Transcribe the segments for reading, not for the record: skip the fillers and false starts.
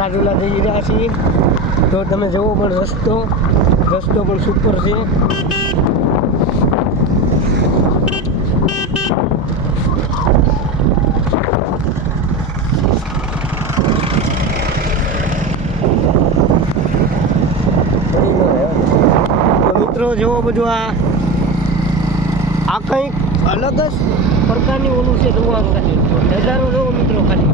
રાજુલા જઈ રહ્યા છીએ તો તમે જુઓ પણ રસ્તો પણ સુપર છે. મિત્રો જુઓ બધું આ કંઈક અલગ જ પ્રકારની ઓલું છે. જોવાનું ખાલી નજારો જોવો મિત્રો, ખાલી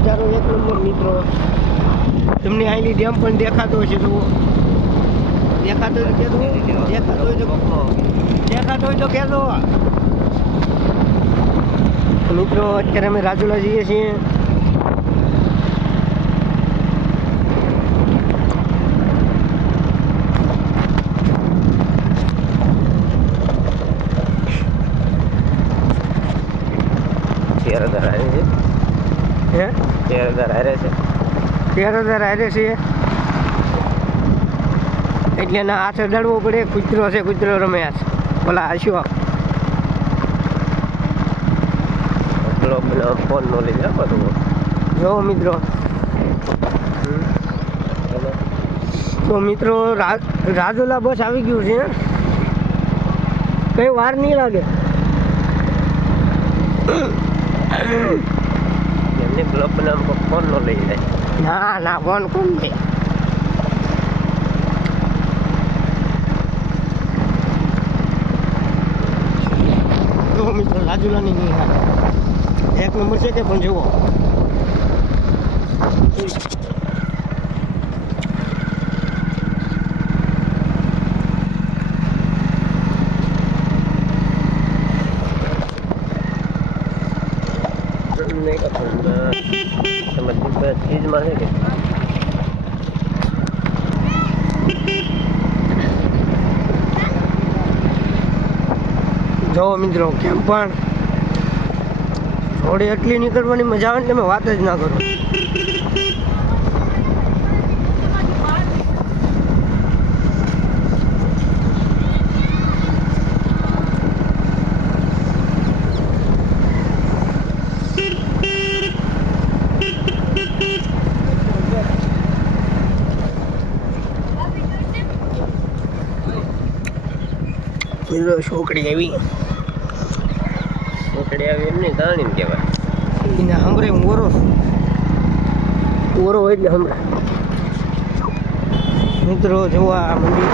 નજારો એક નંબર મિત્રો. તમને આઈલી ડેમ પણ દેખાતો હશે. જુઓ દેખાતો હોય તો કહેજો મિત્રો. અત્યારે અમે રાજુલા જઈએ છીએ. હે 13,000 હારે છે એટલે ના હાથ અડાડવો પડે. કૂતરો છે, કૂતરો રમ્યા છે ઓલા આશો ફોન નો લઈ જો મિત્રો. તો મિત્રો રાજુલા બસ આવી ગયું છે, કઈ વાર નહીં લાગે. એમને બ્લોક બનાવવા ફોન નો લઈ જાય. ના ફોન કોણ લે. તો મિત્રો રાજુલાની નહીં એક નંબર છે કે પણ જુઓ ચીજમાં છે કે જો મિત્રો કેમ પણ થોડી એટલી નીકળવાની મજા આવે ને તમે વાત જ ના કરો. છોકરી આવી એમને દાણી કહેવાય. એને હમરે ઓરો હોય એટલે હમણાં મિત્રો જોવા મંદિર.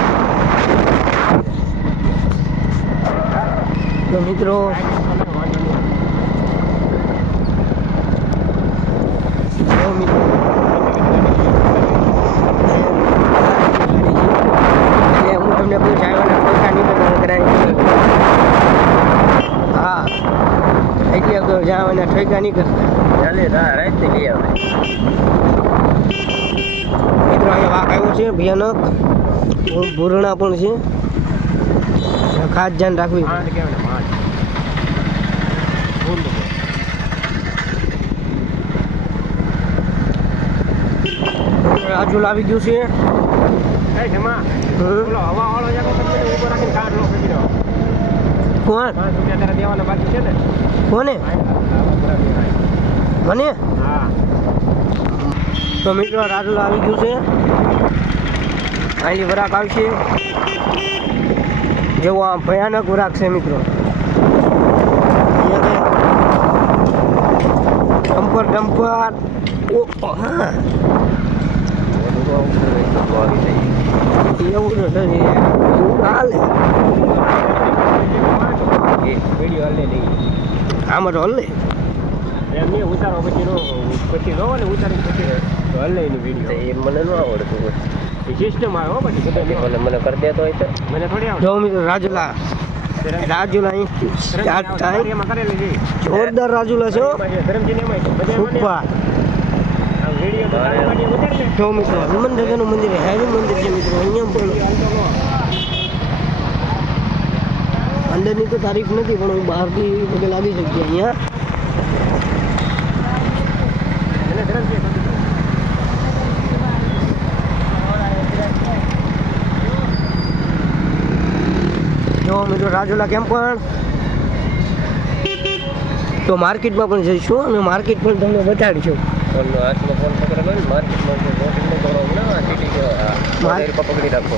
તો મિત્રો હું તમને બધું ચાલવાના પૈસા નીકળવાના કરાવી. હા એટલે જવાના ઠેકા નહીં કરતા. ચાલે રાત લઈ આવે મિત્રો. અહીંયા વાઘ આવ્યો છે ભયાનક, ભૂરણા પણ છે, ખાસ ધ્યાન રાખવી. રાજુલા આવી ગયું છે. કોણ કોને મને? તો મિત્રો રાજુલા આવી ગયું છે. અહીંથી વરાક આવશે. જેવો આ ભયાનક વરાક છે મિત્રો. ડમ્પર હા એવું હાલે. આમાં તો હલે એમને ઉતારો પછી રહો ને ઉતારી પછી હલે એની વિડીયો. એ મને ન આવડતું હોય સિસ્ટમ આવે પછી મને કરી દેતો હોય તો મને થોડી આવડે. જો મિત્રો રાજુલા સ્ટાર્ટ થાય. જોરદાર રાજુલા છો જો મિત્રો. હનુમાન દાદાનું મંદિર હેવી મંદિર છે મિત્રો. અહીંયા પણ અંદરની તો તારીફ નથી પણ હું બહારથી પગે લાગી શકીએ. અહીંયા જો મિત્રો રાજુલા કેમ પણ તો માર્કેટમાં પણ જઈશું અને માર્કેટ પણ તમને બતાડીશું. હાથમાં ફોન પકડેલો ને માર્કેટમાં પકડી રાખો.